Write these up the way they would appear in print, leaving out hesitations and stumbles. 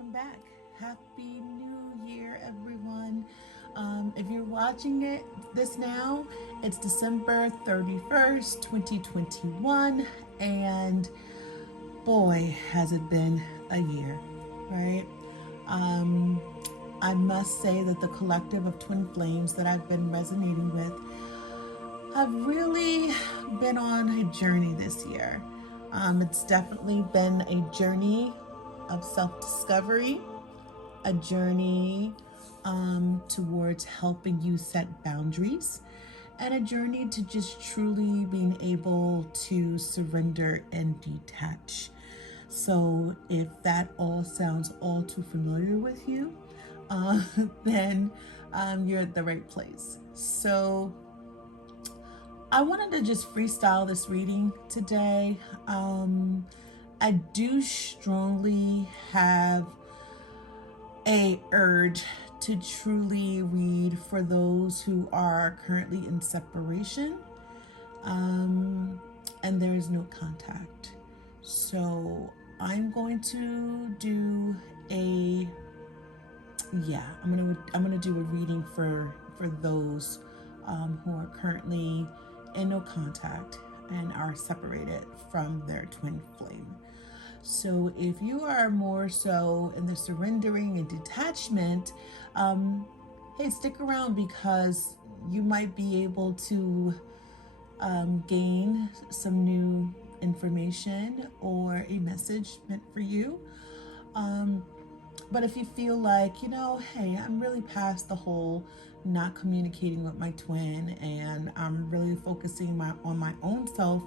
welcome back. Happy New Year, everyone. If you're watching this now, it's December 31st, 2021, and boy, has it been a year, right? Um, I must say that the collective of twin flames that I've been resonating with have really been on a journey this year. It's definitely been a journey of self discovery, a journey towards helping you set boundaries, and a journey to just truly being able to surrender and detach. So, if that all sounds all too familiar with you, uh, then you're at the right place. So, I wanted to just freestyle this reading today. I do strongly have a urge to truly read for those who are currently in separation, and there is no contact. So I'm going to do a I'm gonna do a reading for those who are currently in no contact and are separated from their twin flame. So if you are more so in the surrendering and detachment, hey, stick around because you might be able to gain some new information or a message meant for you. Um, but if you feel like, hey, I'm really past the whole not communicating with my twin and I'm really focusing on my own self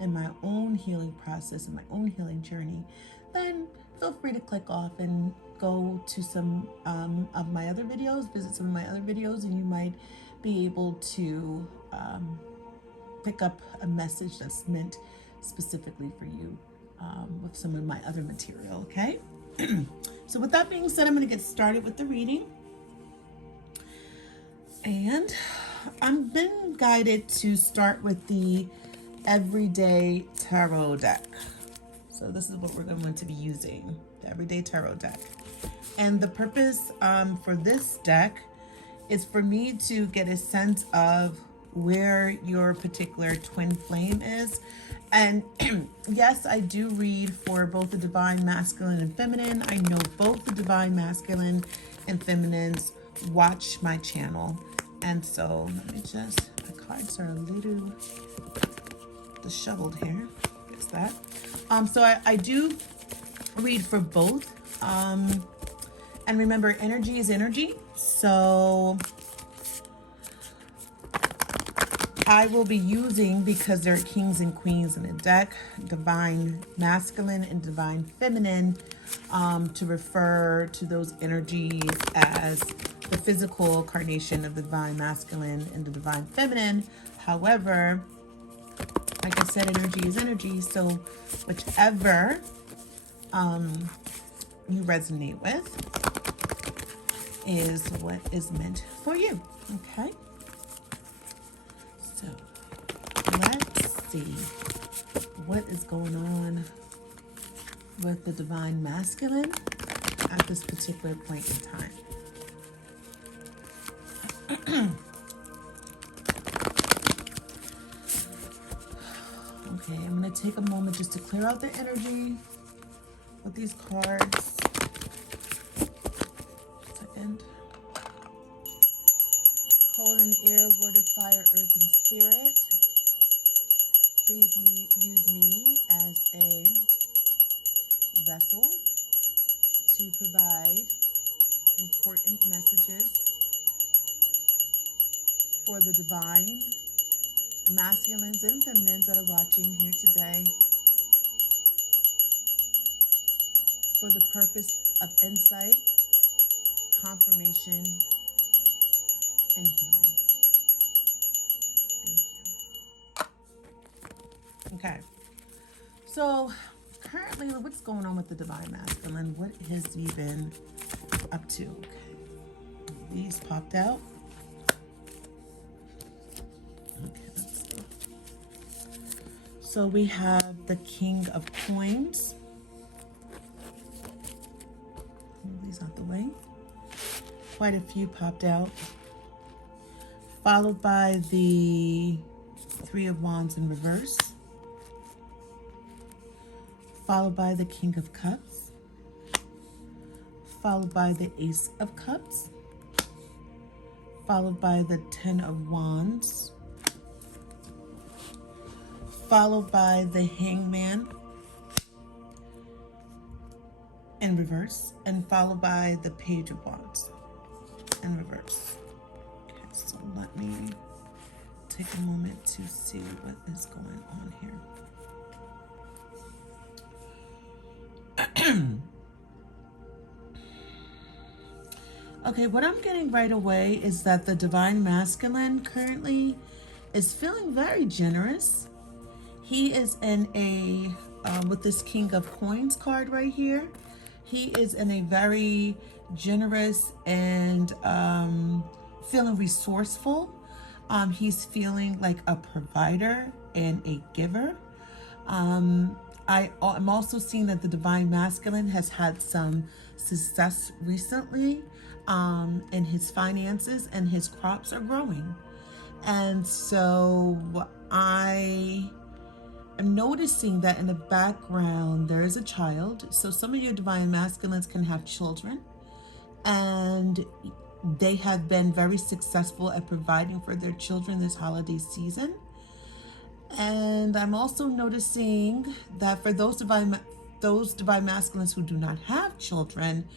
and my own healing process and my own healing journey, then feel free to click off and go to some of my other videos, visit some of my other videos, and you might be able to pick up a message that's meant specifically for you with some of my other material, okay? So with that being said, I'm going to get started with the reading. And I've been guided to start with the Everyday Tarot deck. So this is what we're going to be using, the Everyday Tarot deck. And the purpose for this deck is for me to get a sense of where your particular twin flame is. And yes, I do read for both the divine masculine and feminine. I know both the divine masculine and feminines watch my channel. And so let me just, the cards are a little disheveled here. Fix that. So I do read for both. And remember, energy is energy. So I will be using, because there are kings and queens in the deck, divine masculine and divine feminine, to refer to those energies as the physical incarnation of the divine masculine and the divine feminine. However, like I said, energy is energy. So whichever you resonate with is what is meant for you. Okay. So let's see what is going on with the divine masculine at this particular point in time. Okay, I'm going to take a moment just to clear out the energy with these cards. Second. Cold and air, water, fire, earth, and spirit. Please use me as a vessel to provide important messages for the divine masculines and feminines that are watching here today, for the purpose of insight, confirmation, and healing. Thank you. Okay. So currently, what's going on with the divine masculine? What has he been up to? Okay. These popped out. Okay, let's see. So we have the King of Coins. these out the way. Quite a few popped out. Followed by the Three of Wands in reverse. Followed by the King of Cups. Followed by the Ace of Cups. Followed by the Ten of Wands. Followed by the Hangman in reverse, and followed by the Page of Wands in reverse. Okay, so let me take a moment to see what is going on here. Okay, what I'm getting right away is that the Divine Masculine currently is feeling very generous. He is in a, with this King of Coins card right here, he is in a very generous and feeling resourceful. He's feeling like a provider and a giver. I'm also seeing that the Divine Masculine has had some success recently in his finances, and his crops are growing. And so I am noticing that in the background there is a child. So some of your Divine Masculines can have children, and they have been very successful at providing for their children this holiday season. And I'm also noticing that for those divine masculines who do not have children,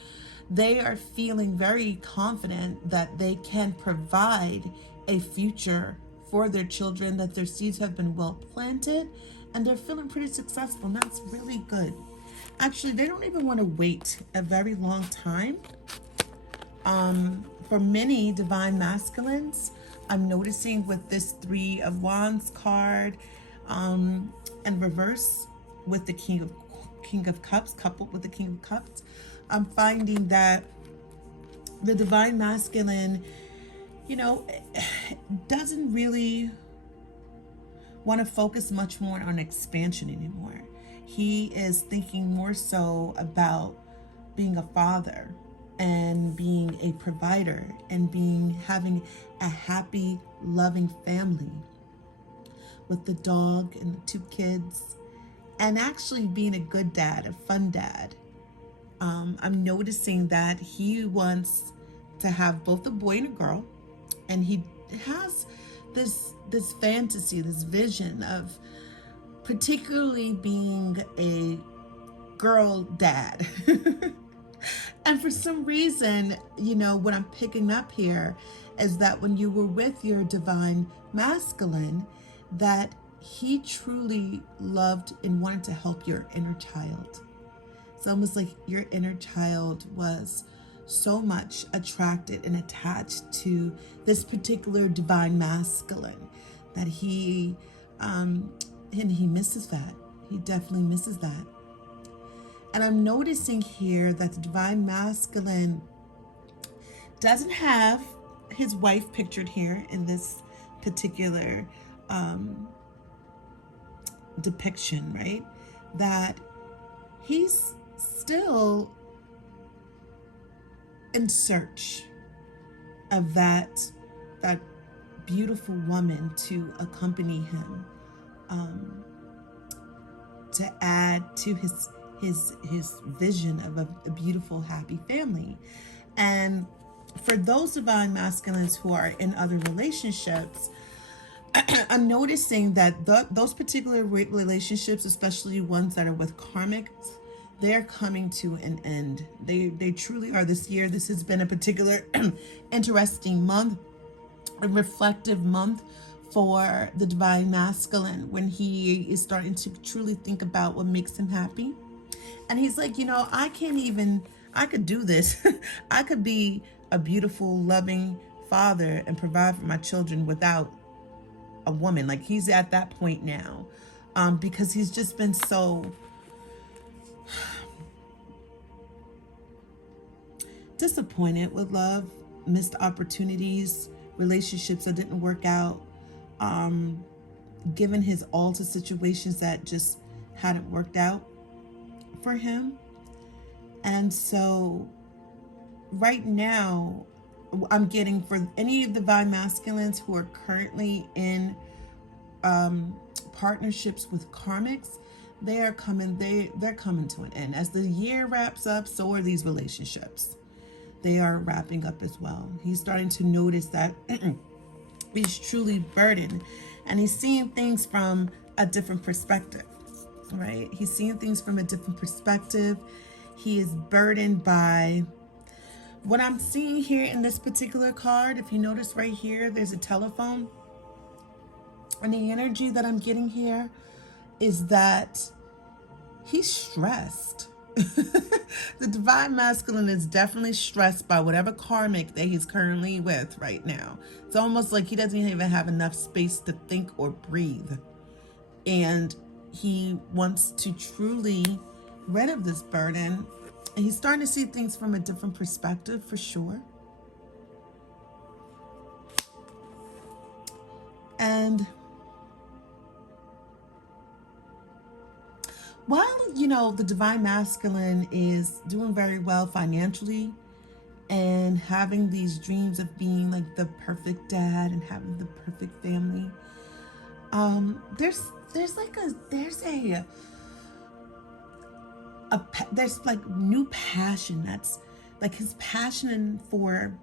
they are feeling very confident that they can provide a future for their children, that their seeds have been well planted, and they're feeling pretty successful. And that's really good. Actually, they don't even want to wait a very long time. For many Divine Masculines, I'm noticing with this Three of Wands card and reverse with the King of Cups, coupled with the King of Cups, I'm finding that the Divine Masculine, doesn't really want to focus much more on expansion anymore. He is thinking more so about being a father and being a provider and having a happy, loving family with the dog and the 2 kids, and actually being a good dad, a fun dad. I'm noticing that he wants to have both a boy and a girl, and he has this fantasy, this vision of particularly being a girl dad. And for some reason, what I'm picking up here is that when you were with your Divine Masculine, that he truly loved and wanted to help your inner child. It's almost like your inner child was so much attracted and attached to this particular Divine Masculine that he misses that. He definitely misses that. And I'm noticing here that the Divine Masculine doesn't have his wife pictured here in this particular depiction, right? That he's still in search of that beautiful woman to accompany him, to add to his vision of a beautiful, happy family. And for those Divine Masculines who are in other relationships, I'm noticing that those particular relationships, especially ones that are with karmics, they're coming to an end. They truly are this year. This has been a particular interesting month, a reflective month for the Divine Masculine, when he is starting to truly think about what makes him happy. And he's like, I could do this. I could be a beautiful, loving father and provide for my children without a woman. Like, he's at that point now, because he's just been so disappointed with love, missed opportunities, relationships that didn't work out, given his all to situations that just hadn't worked out for him. And so right now, I'm getting for any divine masculines who are currently in partnerships with karmics, they're coming to an end. As the year wraps up, so are these relationships. They are wrapping up as well. He's starting to notice that he's truly burdened, and he's seeing things from a different perspective, right? He's seeing things from a different perspective. He is burdened by what I'm seeing here in this particular card. If you notice right here, there's a telephone. And the energy that I'm getting here is that he's stressed. The divine masculine is definitely stressed by whatever karmic that he's currently with right now. It's almost like he doesn't even have enough space to think or breathe. And he wants to truly rid of this burden. And he's starting to see things from a different perspective, for sure. And while, the divine masculine is doing very well financially and having these dreams of being like the perfect dad and having the perfect family, there's like new passion. That's like his passion for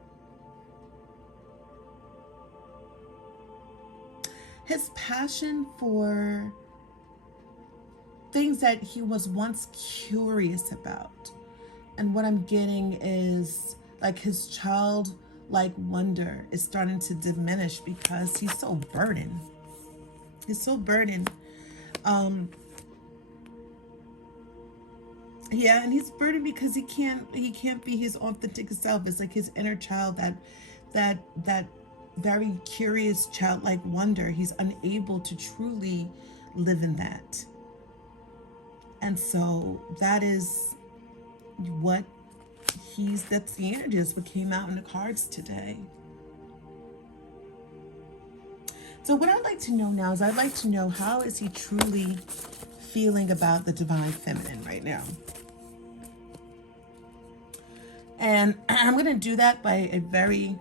things that he was once curious about. And what I'm getting is like his childlike wonder is starting to diminish because he's so burdened. Yeah, and he's burdened because he can't be his authentic self. It's like his inner child, that very curious childlike wonder. He's unable to truly live in that. And so that is what that's the energy. That's what came out in the cards today. So what I'd like to know now is I'd like to know, how is he truly feeling about the divine feminine right now? And I'm going to do that by a very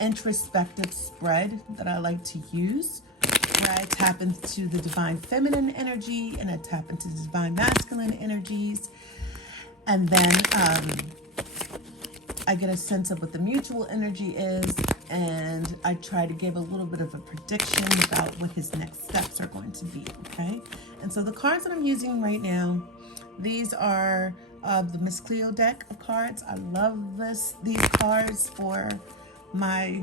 introspective spread that I like to use, where I tap into the divine feminine energy and I tap into the divine masculine energies. And then I get a sense of what the mutual energy is, and I try to give a little bit of a prediction about what his next steps are going to be, okay? And so the cards that I'm using right now, these are the Miss Cleo deck of cards. I love these cards for my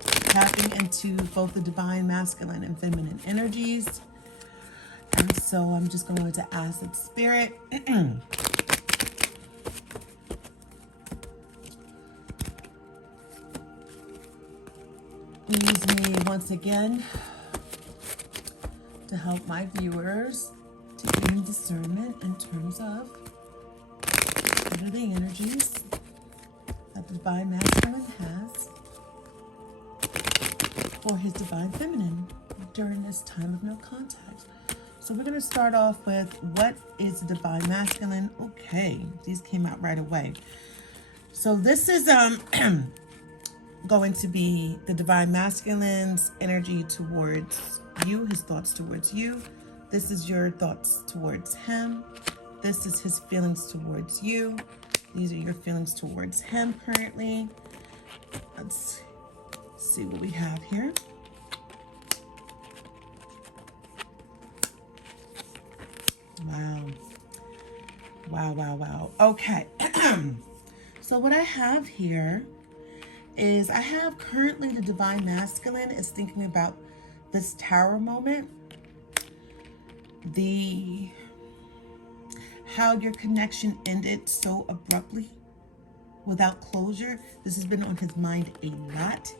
tapping into both the divine masculine and feminine energies. And so I'm just going to ask that spirit use me once again to help my viewers to gain discernment in terms of what are the energies that the divine masculine has for his divine feminine during this time of no contact. So we're going to start off with, what is the divine masculine? Okay, these came out right away. So this is going to be the divine masculine's energy towards you, his thoughts towards you. This is your thoughts towards him. This is his feelings towards you. These are your feelings towards him currently. Let's see what we have here. Wow. Wow, wow, wow. Okay. So what I have here is I have currently the divine masculine is thinking about this tower moment. How your connection ended so abruptly without closure. This has been on his mind a lot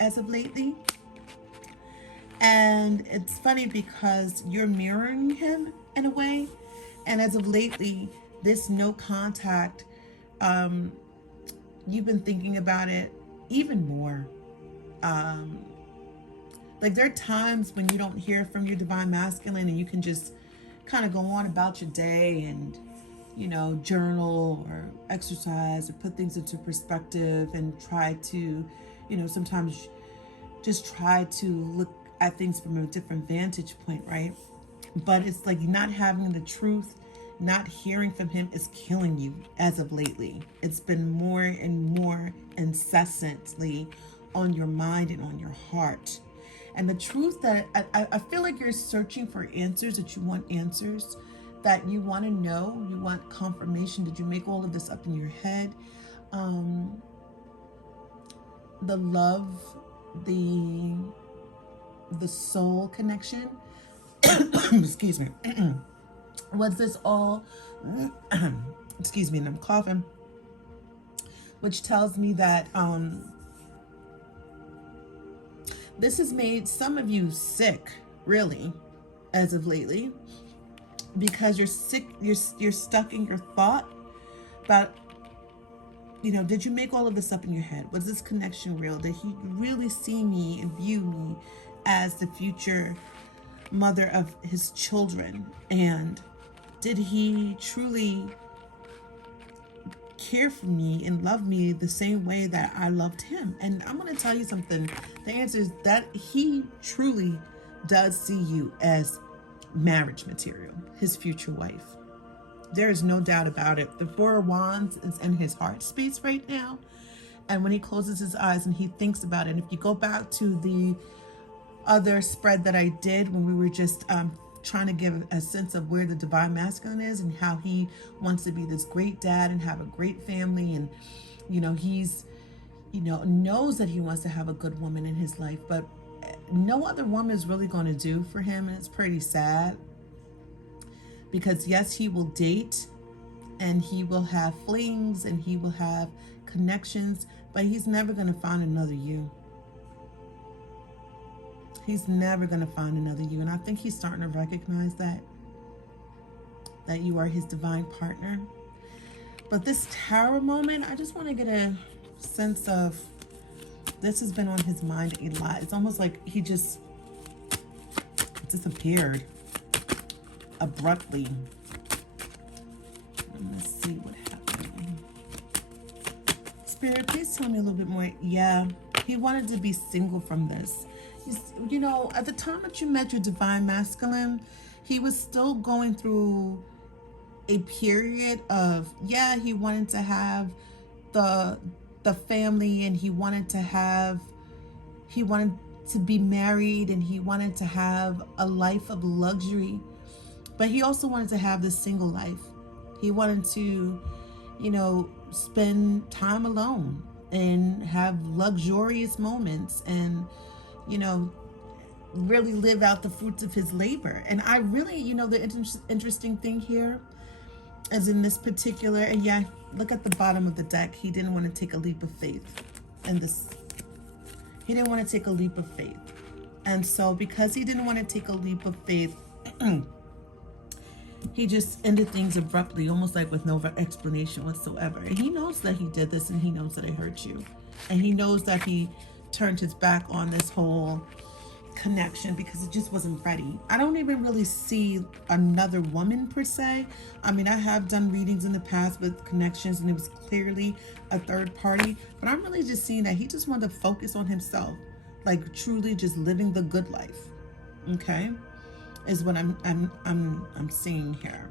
as of lately. And it's funny because you're mirroring him in a way. And as of lately, this no contact, you've been thinking about it even more. Like there are times when you don't hear from your divine masculine and you can just kind of go on about your day and journal or exercise or put things into perspective and try to, sometimes just try to look at things from a different vantage point, right? But it's like not having the truth, not hearing from him is killing you as of lately. It's been more and more incessantly on your mind and on your heart. And the truth that I feel like you're searching for answers, that you want answers, that you want to know, you want confirmation. Did you make all of this up in your head? The love, the soul connection. Excuse me. Was this all? Excuse me, and I'm coughing, which tells me that this has made some of you sick, really, as of lately, because you're sick. You're stuck in your thought about, did you make all of this up in your head? Was this connection real? Did he really see me and view me as the future mother of his children? And did he truly care for me and love me the same way that I loved him? And I'm going to tell you something. The answer is that he truly does see you as marriage material, his future wife. There is no doubt about it. The Four of Wands is in his heart space right now. And when he closes his eyes and he thinks about it, if you go back to the other spread that I did when we were just trying to give a sense of where the divine masculine is and how he wants to be this great dad and have a great family, and he's knows that he wants to have a good woman in his life, but no other woman is really going to do for him. And it's pretty sad, because yes, he will date and he will have flings and he will have connections, but he's never going to find another you. He's never going to find another you. And I think he's starting to recognize that you are his divine partner. But this tower moment, I just want to get a sense of, this has been on his mind a lot. It's almost like he just disappeared abruptly. Let's see what happened. Spirit, please tell me a little bit more. Yeah, he wanted to be single from this. At the time that you met your divine masculine, he was still going through a period of, he wanted to have the family, and he wanted to be married, and he wanted to have a life of luxury, but he also wanted to have this single life. He wanted to, spend time alone and have luxurious moments and, really live out the fruits of his labor. And I really, the interesting thing here is in this particular, and look at the bottom of the deck. He didn't want to take a leap of faith in this. He didn't want to take a leap of faith. And so because he didn't want to take a leap of faith, he just ended things abruptly, almost like with no explanation whatsoever. And he knows that he did this, and he knows that it hurt you. And he knows that he turned his back on this whole connection because it just wasn't ready. I don't even really see another woman per se. I mean, I have done readings in the past with connections, and it was clearly a third party, but I'm really just seeing that he just wanted to focus on himself, like truly just living the good life. Okay, is what I'm seeing here.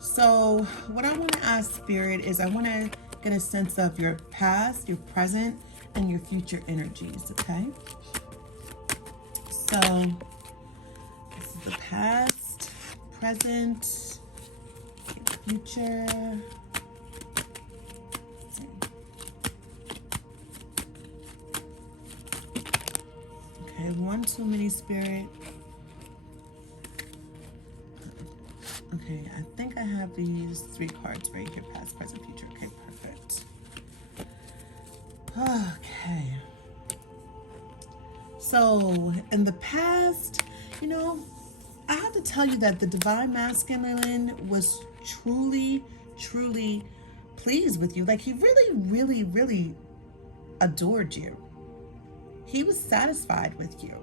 So what I want to ask Spirit is, I want to get a sense of your past, your present, and your future energies. Okay, so this is the past, present, future. Okay, one too many, Spirit. Okay, I think I have these 3 cards right here, past, present, future. Okay, perfect. Okay. So in the past, I have to tell you that the divine masculine was truly, truly pleased with you. Like, he really, really, really adored you. He was satisfied with you.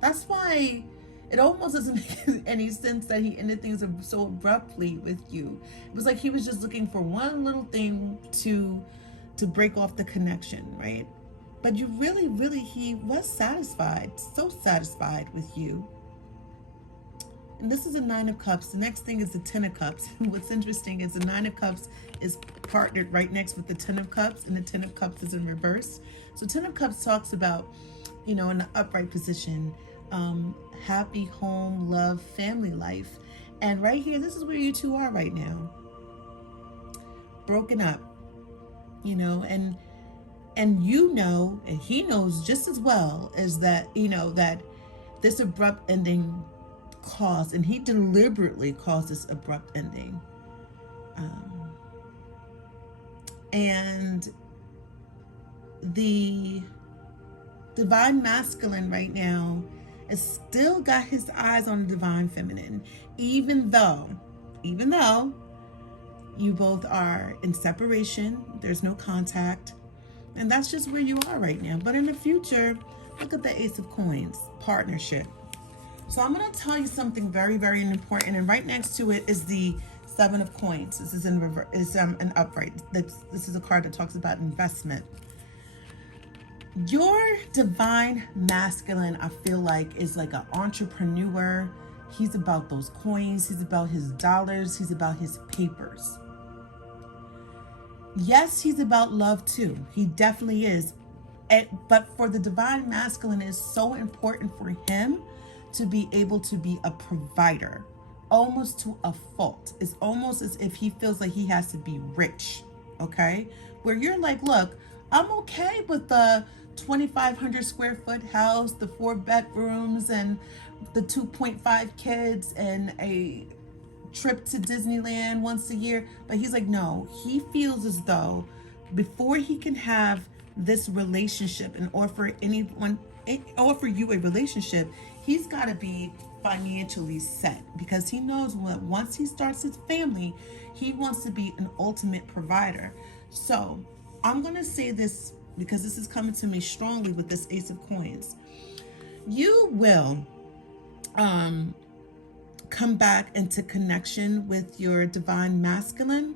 That's why It almost doesn't make any sense that he ended things so abruptly with you. It was like he was just looking for one little thing to break off the connection, right? But you really, really, he was satisfied, so satisfied with you. And this is a Nine of Cups. The next thing is the Ten of Cups. What's interesting is the Nine of Cups is partnered right next with the Ten of Cups, and the Ten of Cups is in reverse. So Ten of Cups talks about, in the upright position, happy home, love, family life. And right here, this is where you two are right now. Broken up, and and he knows just as well as that, that this abrupt ending caused, and he deliberately caused this abrupt ending. And the divine masculine right now has still got his eyes on the divine feminine, even though you both are in separation, there's no contact, and that's just where you are right now. But in the future, look at the Ace of Coins, partnership. So I'm going to tell you something very, very important, and right next to it is the Seven of Coins. This is in reverse, is an upright. This is a card that talks about investment. Your divine masculine, I feel like, is like an entrepreneur. He's about those coins. He's about his dollars. He's about his papers. Yes, he's about love too. He definitely is. But for the divine masculine, it's so important for him to be able to be a provider, almost to a fault. It's almost as if he feels like he has to be rich, okay? Where you're like, look, I'm okay with the 2,500 square foot house, the 4 bedrooms, and the 2.5 kids, and a trip to Disneyland once a year. But he's like, no, he feels as though before he can have this relationship and offer you a relationship, he's got to be financially set, because he knows what once he starts his family, he wants to be an ultimate provider. So I'm going to say this because this is coming to me strongly with this Ace of Coins. You will come back into connection with your divine masculine,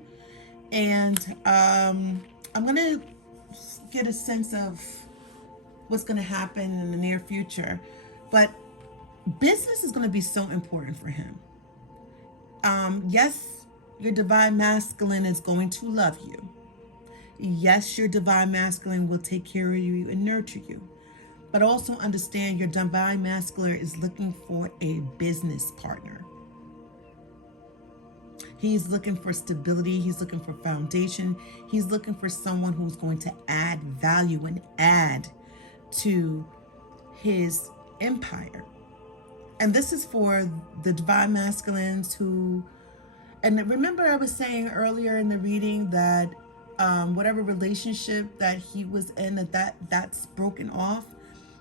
and I'm going to get a sense of what's going to happen in the near future. But business is going to be so important for him. Yes, your divine masculine is going to love you. Yes, your divine masculine will take care of you and nurture you. But also understand your divine masculine is looking for a business partner. He's looking for stability. He's looking for foundation. He's looking for someone who's going to add value and add to his empire. And this is for the divine masculines who, and remember I was saying earlier in the reading that whatever relationship that he was in, that's broken off.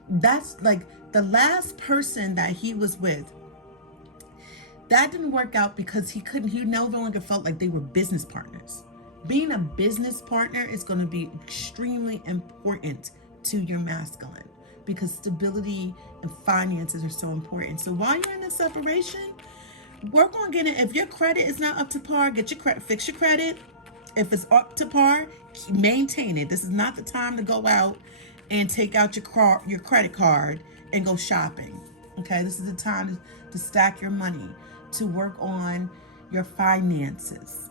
That's like the last person that he was with. That didn't work out because he no longer felt like they were business partners. Being a business partner is going to be extremely important to your masculine, because stability and finances are so important. So while you're in the separation, work on getting, if your credit is not up to par, fix your credit. If it's up to par, maintain it. This is not the time to go out and take out your credit card and go shopping. Okay, this is the time to stack your money, to work on your finances,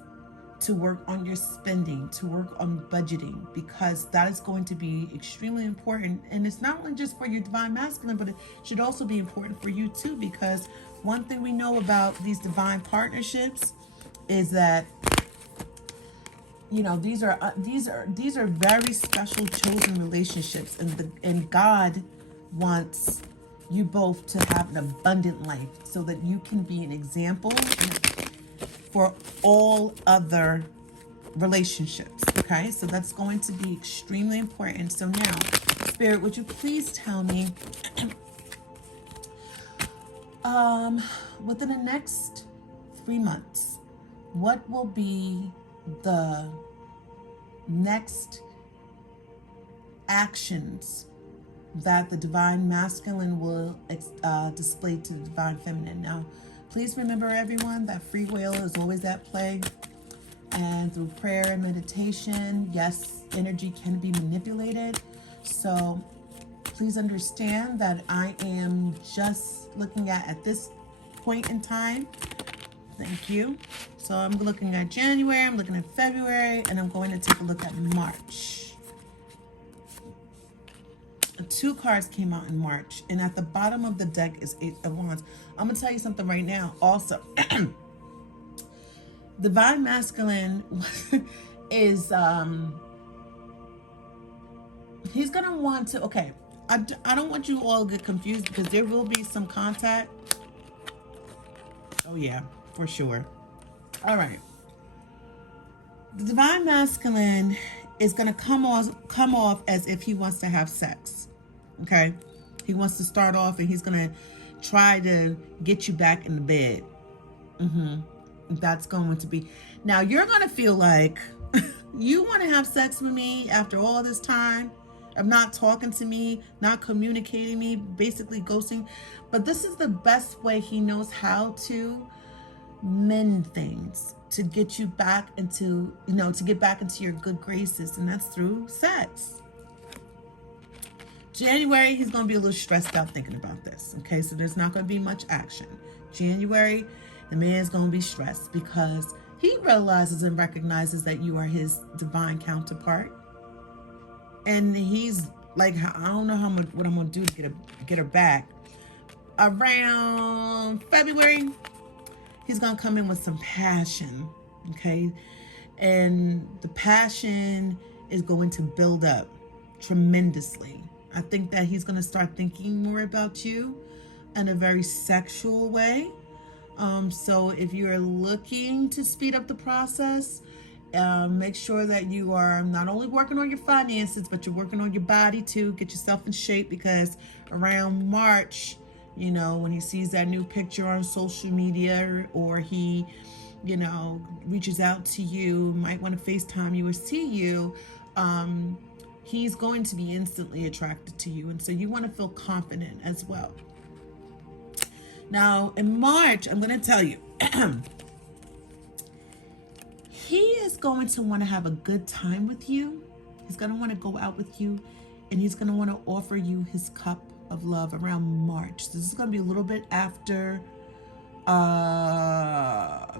to work on your spending, to work on budgeting, because that is going to be extremely important. And it's not only just for your divine masculine, but it should also be important for you too, because one thing we know about these divine partnerships is that these are very special chosen relationships, and God wants you both to have an abundant life so that you can be an example for all other relationships. Okay, so that's going to be extremely important. So now, Spirit, would you please tell me within the next 3 months, what will be the next actions that the divine masculine will display to the divine feminine. Now, please remember, everyone, that free will is always at play. And through prayer and meditation, yes, energy can be manipulated. So please understand that I am just looking at this point in time. Thank you. So I'm looking at January, I'm looking at February, and I'm going to take a look at March. 2 cards came out in March, and at the bottom of the deck is 8 of Wands. I'm gonna tell you something right now. Also, divine masculine is he's gonna want to. Okay, I don't want you all to get confused because there will be some contact. Oh yeah, for sure. All right. The divine masculine is going to come off as if he wants to have sex. Okay? He wants to start off and he's going to try to get you back in the bed. That's going to be. Now, you're going to feel like you want to have sex with me after all this time of not talking to me, not communicating me, basically ghosting. But this is the best way he knows how to mend things, to get you back into, to get back into your good graces, and that's through sex. January, he's going to be a little stressed out thinking about this. Okay, so there's not going to be much action. January, the man's going to be stressed because he realizes and recognizes that you are his divine counterpart, and he's like, I don't know what I'm going to do to get her back. Around February, he's going to come in with some passion, okay? And the passion is going to build up tremendously. I think that he's going to start thinking more about you in a very sexual way. So if you're looking to speed up the process, make sure that you are not only working on your finances, but you're working on your body too. Get yourself in shape, because around March, when he sees that new picture on social media, or he, reaches out to you, might want to FaceTime you or see you, he's going to be instantly attracted to you. And so you want to feel confident as well. Now, in March, I'm going to tell you, he is going to want to have a good time with you. He's going to want to go out with you, and he's going to want to offer you his cup of love around March. This is going to be a little bit after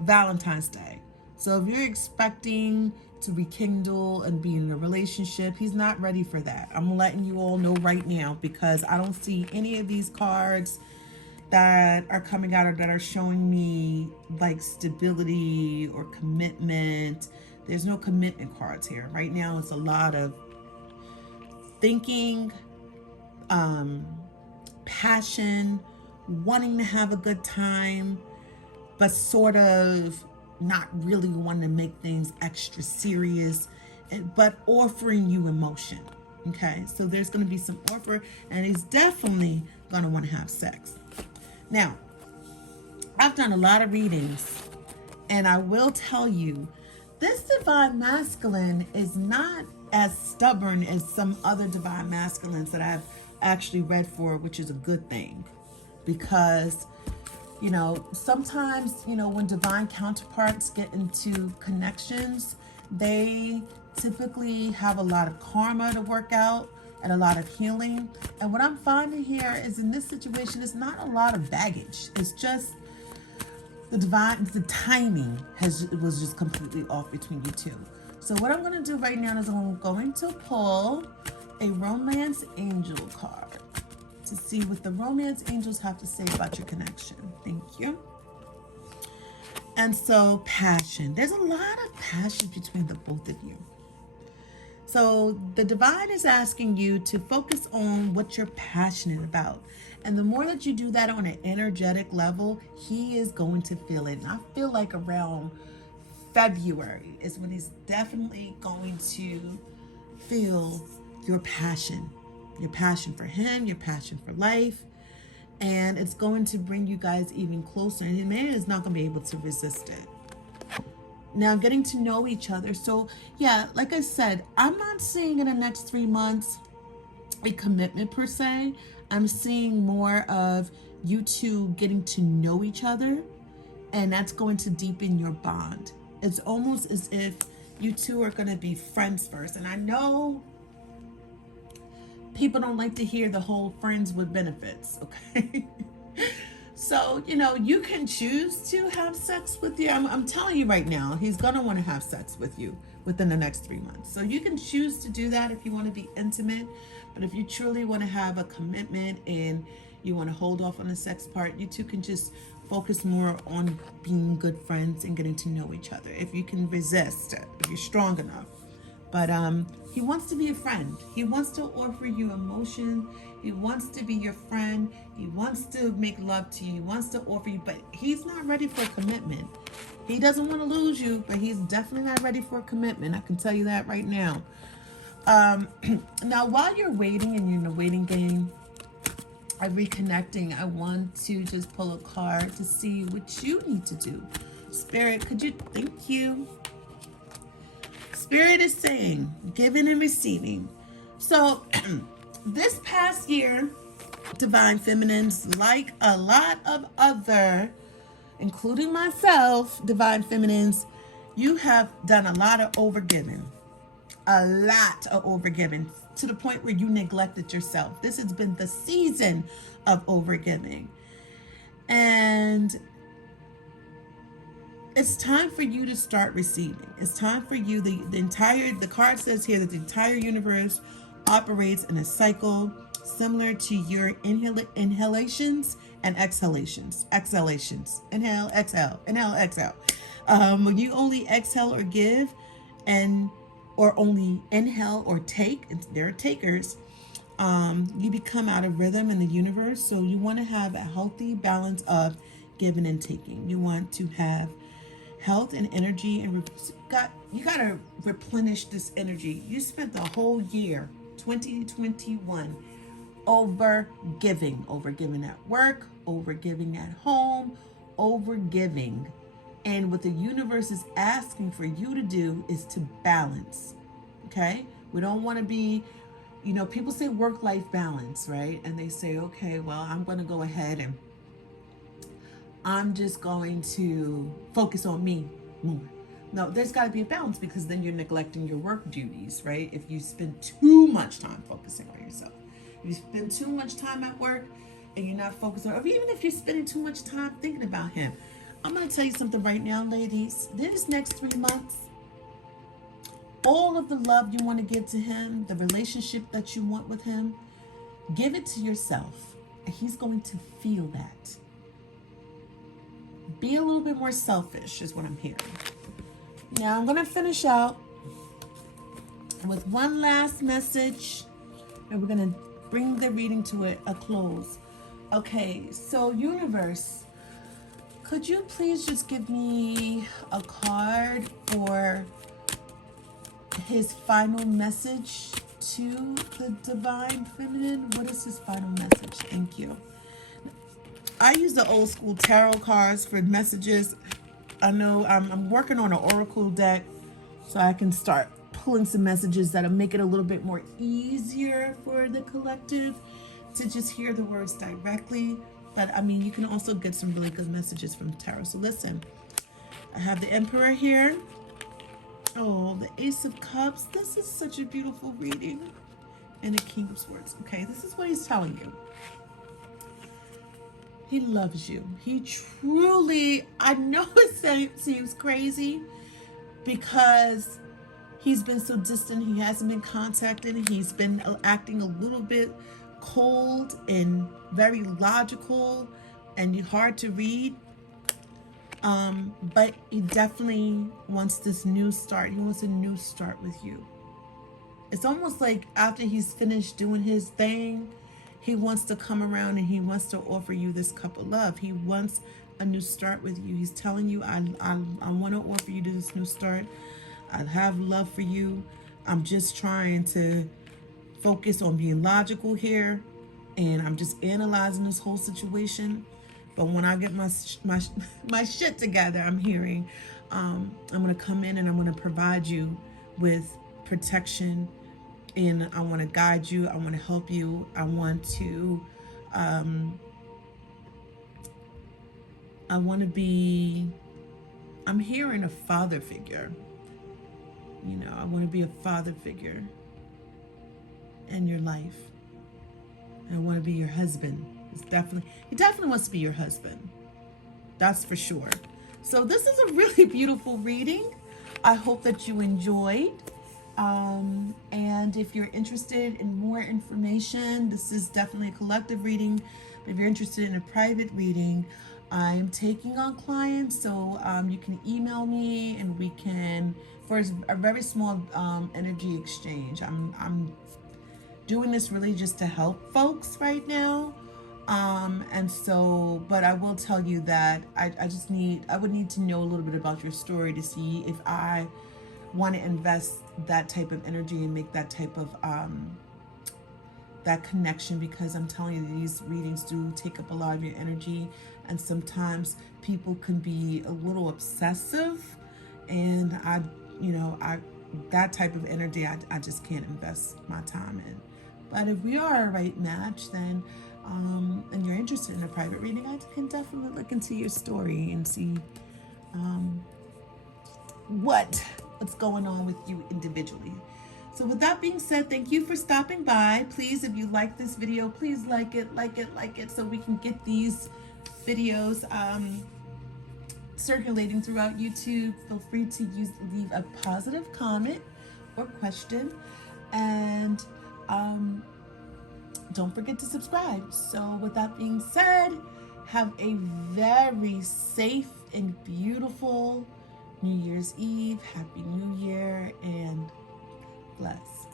Valentine's Day. So if you're expecting to rekindle and be in a relationship, he's not ready for that. I'm letting you all know right now, because I don't see any of these cards that are coming out or that are showing me like stability or commitment. There's no commitment cards here. Right now, it's a lot of thinking, passion, wanting to have a good time, but sort of not really wanting to make things extra serious, but offering you emotion. Okay, so there's going to be some offer, and he's definitely going to want to have sex. Now, I've done a lot of readings, and I will tell you, this divine masculine is not as stubborn as some other divine masculines that I've actually read for, which is a good thing, because sometimes when divine counterparts get into connections, they typically have a lot of karma to work out and a lot of healing. And what I'm finding here is, in this situation, it's not a lot of baggage. It's just the timing was just completely off between you two. So what I'm going to do right now is I'm going to pull a romance angel card to see what the romance angels have to say about your connection. Thank you. And so, passion. There's a lot of passion between the both of you. So the divine is asking you to focus on what you're passionate about. And the more that you do that on an energetic level, he is going to feel it. And I feel like around February is when he's definitely going to feel your passion for him, your passion for life. And it's going to bring you guys even closer. And the man is not going to be able to resist it. Now, getting to know each other. So, yeah, like I said, I'm not seeing in the next 3 months a commitment per se. I'm seeing more of you two getting to know each other, and that's going to deepen your bond. It's almost as if you two are going to be friends first. And I know people don't like to hear the whole friends with benefits, okay? So, you can choose to have sex with you. I'm telling you right now, he's going to want to have sex with you within the next 3 months. So you can choose to do that if you want to be intimate. But if you truly want to have a commitment and you want to hold off on the sex part, you two can just focus more on being good friends and getting to know each other. If you can resist it, if you're strong enough. But he wants to be a friend. He wants to offer you emotion. He wants to be your friend. He wants to make love to you. He wants to offer you, but he's not ready for a commitment. He doesn't want to lose you, but he's definitely not ready for a commitment. I can tell you that right now. Now, while you're waiting and you're in the waiting game, I'm reconnecting. I want to just pull a card to see what you need to do. Spirit, could you? Thank you. Spirit is saying, giving and receiving. So this past year, Divine Feminines, like a lot of other, including myself, Divine Feminines, you have done a lot of overgiving. A lot of overgiving to the point where you neglected yourself. This has been the season of overgiving. And it's time for you to start receiving. It's time for you, the card says here that the entire universe operates in a cycle similar to your inhalations and exhalations. Inhale, exhale, inhale, exhale. When you only exhale or give or only inhale or take, there are takers, you become out of rhythm in the universe. So you want to have a healthy balance of giving and taking. You want to have health and energy, and you got to replenish this energy. You spent the whole year 2021 over giving at work, over giving at home, over giving. And what the universe is asking for you to do is to balance. Okay, we don't want to be, people say work-life balance, right? And they say, okay, well, I'm going to go ahead and I'm just going to focus on me more. No, there's got to be a balance, because then you're neglecting your work duties, right? If you spend too much time focusing on yourself, if you spend too much time at work and you're not focused on, or even if you're spending too much time thinking about him, I'm going to tell you something right now, ladies. This next 3 months, all of the love you want to give to him, the relationship that you want with him, give it to yourself. And he's going to feel that. Be a little bit more selfish is what I'm hearing. Now I'm going to finish out with one last message, and we're going to bring the reading to a close. Okay, so universe, could you please just give me a card for his final message to the Divine Feminine? What is his final message? Thank you. I use the old school tarot cards for messages. I know I'm working on an oracle deck, so I can start pulling some messages that'll make it a little bit more easier for the collective to just hear the words directly. But I mean, you can also get some really good messages from tarot. So listen, I have the Emperor here. Oh, the Ace of Cups. This is such a beautiful reading. And the King of Swords. Okay, this is what he's telling you. He loves you. He truly, I know it seems crazy because he's been so distant. He hasn't been contacted. He's been acting a little bit cold and very logical and hard to read. But he definitely wants this new start. He wants a new start with you. It's almost like after he's finished doing his thing, he wants to come around and he wants to offer you this cup of love. He wants a new start with you. He's telling you, I want to offer you this new start. I have love for you. I'm just trying to focus on being logical here, and I'm just analyzing this whole situation. But when I get my shit together, I'm hearing I'm going to come in and I'm going to provide you with protection and I want to guide you. I want to help you. Um, I want to be, I'm hearing a father figure. You know, I want to be a father figure in your life. I want to be your husband. He definitely wants to be your husband. That's for sure. So this is a really beautiful reading. I hope that you enjoyed. And if you're interested in more information, this is definitely a collective reading. But if you're interested in a private reading, I'm taking on clients. So you can email me and we can, for a very small energy exchange. I'm doing this really just to help folks right now. And so, but I will tell you that I would need to know a little bit about your story to see if I want to invest that type of energy and make that type of, that connection, because I'm telling you, these readings do take up a lot of your energy. And sometimes people can be a little obsessive, and that type of energy, I just can't invest my time in. But if we are a right match, then and you're interested in a private reading, I can definitely look into your story and see um, what's going on with you individually. So with that being said, thank you for stopping by. Please, if you like this video, please like it, so we can get these videos circulating throughout YouTube. Feel free to leave a positive comment or question, and don't forget to subscribe. So with that being said, have a very safe and beautiful New Year's Eve. Happy New Year, and bless.